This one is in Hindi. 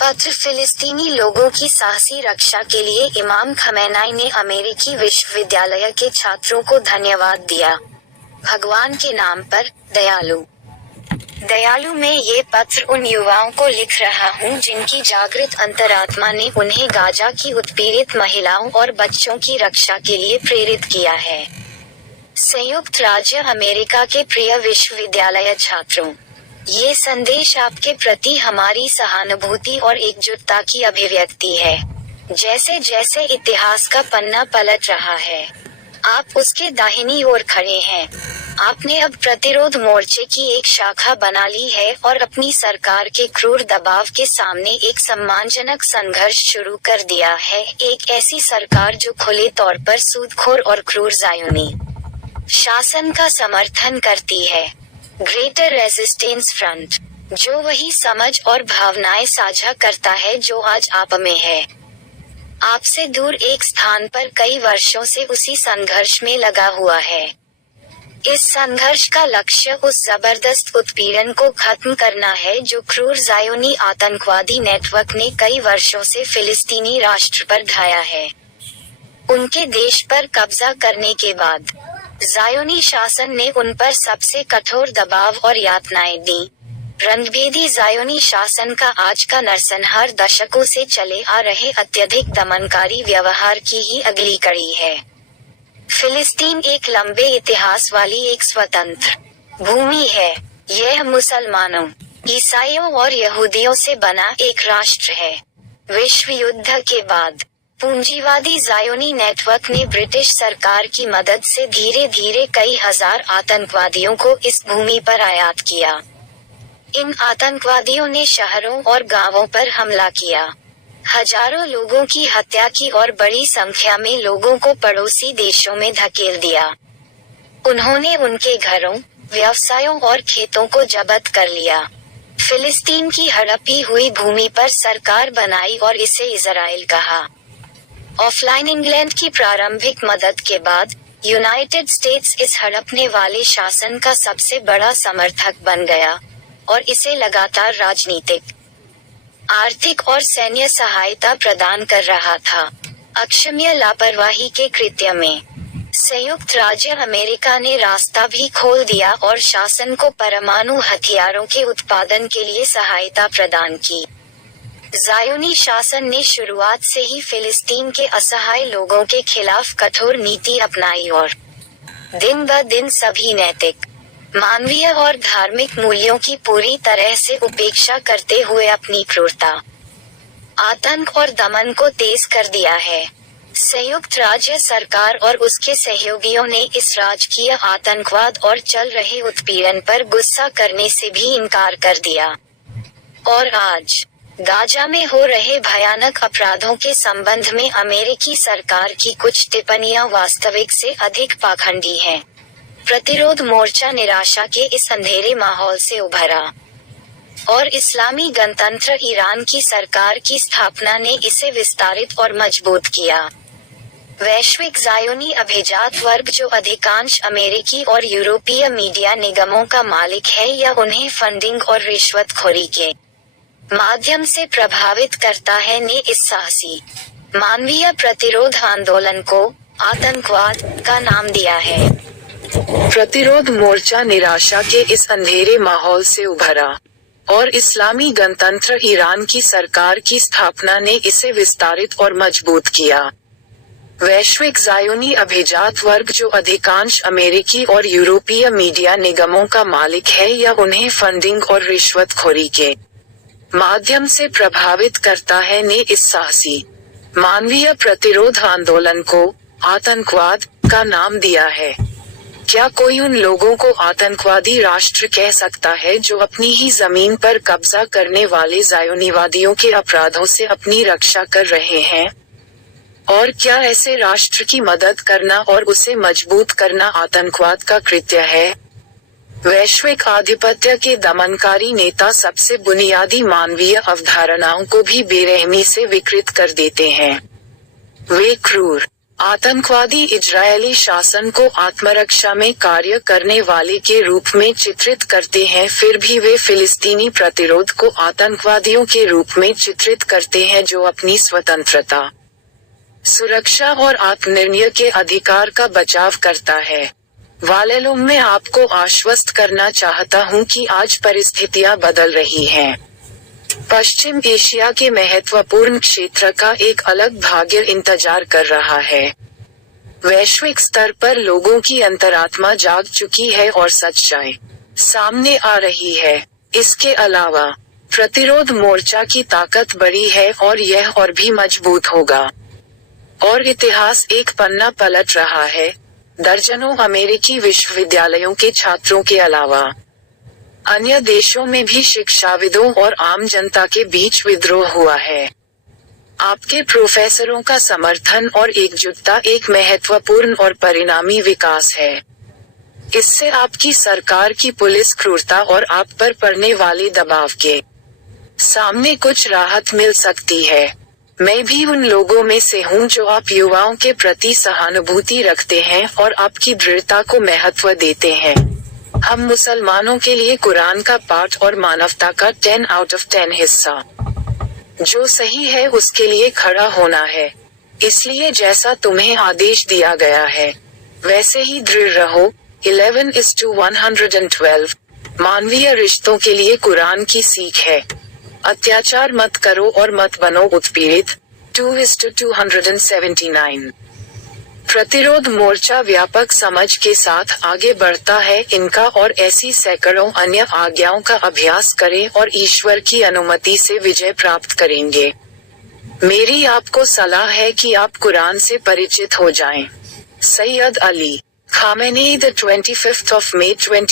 पत्र फिलिस्तीनी लोगों की साहसी रक्षा के लिए इमाम खमैनी ने अमेरिकी विश्वविद्यालय के छात्रों को धन्यवाद दिया। भगवान के नाम पर, दयालु मैं ये पत्र उन युवाओं को लिख रहा हूँ जिनकी जागृत अंतरात्मा ने उन्हें गाजा की उत्पीड़ित महिलाओं और बच्चों की रक्षा के लिए प्रेरित किया है। संयुक्त राज्य अमेरिका के प्रिय विश्वविद्यालय छात्रों, ये संदेश आपके प्रति हमारी सहानुभूति और एकजुटता की अभिव्यक्ति है। जैसे जैसे इतिहास का पन्ना पलट रहा है, आप उसके दाहिनी ओर खड़े हैं। आपने अब प्रतिरोध मोर्चे की एक शाखा बना ली है और अपनी सरकार के क्रूर दबाव के सामने एक सम्मानजनक संघर्ष शुरू कर दिया है। एक ऐसी सरकार जो खुले तौर पर सूदखोर और क्रूर ज़ायोनी शासन का समर्थन करती है। ग्रेटर रेजिस्टेंस फ्रंट, जो वही समझ और भावनाएं साझा करता है जो आज आप में है। आपसे दूर एक स्थान पर कई वर्षों से उसी संघर्ष में लगा हुआ है। इस संघर्ष का लक्ष्य उस जबरदस्त उत्पीड़न को खत्म करना है जो क्रूर ज़ायोनी आतंकवादी नेटवर्क ने कई वर्षों से फिलिस्तीनी राष्ट्र पर ढाया है। उनके देश पर कब्जा करने के बाद ज़ायोनी शासन ने उन पर सबसे कठोर दबाव और यातनाएं दी। रंगभेदी ज़ायोनी शासन का आज का नरसंहार दशकों से चले आ रहे अत्यधिक दमनकारी व्यवहार की ही अगली कड़ी है। फिलिस्तीन एक लंबे इतिहास वाली एक स्वतंत्र भूमि है। यह मुसलमानों, ईसाइयों और यहूदियों से बना एक राष्ट्र है। विश्व युद्ध के बाद पूंजीवादी ज़ायोनी नेटवर्क ने ब्रिटिश सरकार की मदद से धीरे धीरे कई हजार आतंकवादियों को इस भूमि पर आयात किया। इन आतंकवादियों ने शहरों और गांवों पर हमला किया, हजारों लोगों की हत्या की और बड़ी संख्या में लोगों को पड़ोसी देशों में धकेल दिया। उन्होंने उनके घरों, व्यवसायों और खेतों को जब्त कर लिया। फिलिस्तीन की हड़पी हुई भूमि पर सरकार बनाई और इसे इजराइल कहा। ऑफलाइन इंग्लैंड की प्रारंभिक मदद के बाद यूनाइटेड स्टेट्स इस हड़पने वाले शासन का सबसे बड़ा समर्थक बन गया और इसे लगातार राजनीतिक, आर्थिक और सैन्य सहायता प्रदान कर रहा था। अक्षम्य लापरवाही के कृत्य में संयुक्त राज्य अमेरिका ने रास्ता भी खोल दिया और शासन को परमाणु हथियारों के उत्पादन के लिए सहायता प्रदान की। ज़ायोनी शासन ने शुरुआत से ही फिलिस्तीन के असहाय लोगों के खिलाफ कठोर नीति अपनाई और दिन ब दिन सभी नैतिक, मानवीय और धार्मिक मूल्यों की पूरी तरह से उपेक्षा करते हुए अपनी क्रूरता, आतंक और दमन को तेज कर दिया है। संयुक्त राज्य सरकार और उसके सहयोगियों ने इस राजकीय आतंकवाद और चल रहे उत्पीड़न पर गुस्सा करने से भी इनकार कर दिया और आज गाजा में हो रहे भयानक अपराधों के संबंध में अमेरिकी सरकार की कुछ टिप्पणियां वास्तविक से अधिक पाखंडी हैं। प्रतिरोध मोर्चा निराशा के इस अंधेरे माहौल से उभरा और इस्लामी गणतंत्र ईरान की सरकार की स्थापना ने इसे विस्तारित और मजबूत किया। वैश्विक ज़ायोनी अभिजात वर्ग जो अधिकांश अमेरिकी और यूरोपीय मीडिया निगमों का मालिक है या उन्हें फंडिंग और रिश्वतखोरी के माध्यम से प्रभावित करता है, ने इस साहसी मानवीय प्रतिरोध आंदोलन को आतंकवाद का नाम दिया है। प्रतिरोध मोर्चा निराशा के इस अंधेरे माहौल से उभरा और इस्लामी गणतंत्र ईरान की सरकार की स्थापना ने इसे विस्तारित और मजबूत किया। वैश्विक ज़ायोनी अभिजात वर्ग जो अधिकांश अमेरिकी और यूरोपीय मीडिया निगमों का मालिक है या उन्हें फंडिंग और रिश्वतखोरी के माध्यम से प्रभावित करता है, ने इस साहसी मानवीय प्रतिरोध आंदोलन को आतंकवाद का नाम दिया है। क्या कोई उन लोगों को आतंकवादी राष्ट्र कह सकता है जो अपनी ही जमीन पर कब्जा करने वाले ज़ायोनीवादियों के अपराधों से अपनी रक्षा कर रहे हैं? और क्या ऐसे राष्ट्र की मदद करना और उसे मजबूत करना आतंकवाद का कृत्य है? वैश्विक आधिपत्य के दमनकारी नेता सबसे बुनियादी मानवीय अवधारणाओं को भी बेरहमी से विकृत कर देते हैं। वे क्रूर, आतंकवादी इजरायली शासन को आत्मरक्षा में कार्य करने वाले के रूप में चित्रित करते हैं, फिर भी वे फिलिस्तीनी प्रतिरोध को आतंकवादियों के रूप में चित्रित करते हैं जो अपनी स्वतंत्रता, सुरक्षा और आत्मनिर्णय के अधिकार का बचाव करता है। वालेलुम मैं आपको आश्वस्त करना चाहता हूं कि आज परिस्थितियां बदल रही हैं। पश्चिम एशिया के महत्वपूर्ण क्षेत्र का एक अलग भाग्य इंतजार कर रहा है। वैश्विक स्तर पर लोगों की अंतरात्मा जाग चुकी है और सच्चाई सामने आ रही है। इसके अलावा प्रतिरोध मोर्चा की ताकत बढ़ी है और यह और भी मजबूत होगा। और इतिहास एक पन्ना पलट रहा है। दर्जनों अमेरिकी विश्वविद्यालयों के छात्रों के अलावा अन्य देशों में भी शिक्षाविदों और आम जनता के बीच विद्रोह हुआ है। आपके प्रोफेसरों का समर्थन और एकजुटता एक महत्वपूर्ण और परिणामी विकास है। इससे आपकी सरकार की पुलिस क्रूरता और आप पर पड़ने वाले दबाव के सामने कुछ राहत मिल सकती है। मैं भी उन लोगों में से हूं जो आप युवाओं के प्रति सहानुभूति रखते हैं और आपकी दृढ़ता को महत्व देते हैं। हम मुसलमानों के लिए कुरान का पाठ और मानवता का 10 out of 10 हिस्सा जो सही है उसके लिए खड़ा होना है। इसलिए जैसा तुम्हें आदेश दिया गया है वैसे ही दृढ़ रहो। 11:112 मानवीय रिश्तों के लिए कुरान की सीख है। अत्याचार मत करो और मत बनो उत्पीड़ित। 2:279 प्रतिरोध मोर्चा व्यापक समझ के साथ आगे बढ़ता है। इनका और ऐसी सैकड़ों अन्य आज्ञाओं का अभ्यास करें और ईश्वर की अनुमति से विजय प्राप्त करेंगे। मेरी आपको सलाह है कि आप कुरान से परिचित हो जाएं। Syed Ali Khamenei, 25 May 20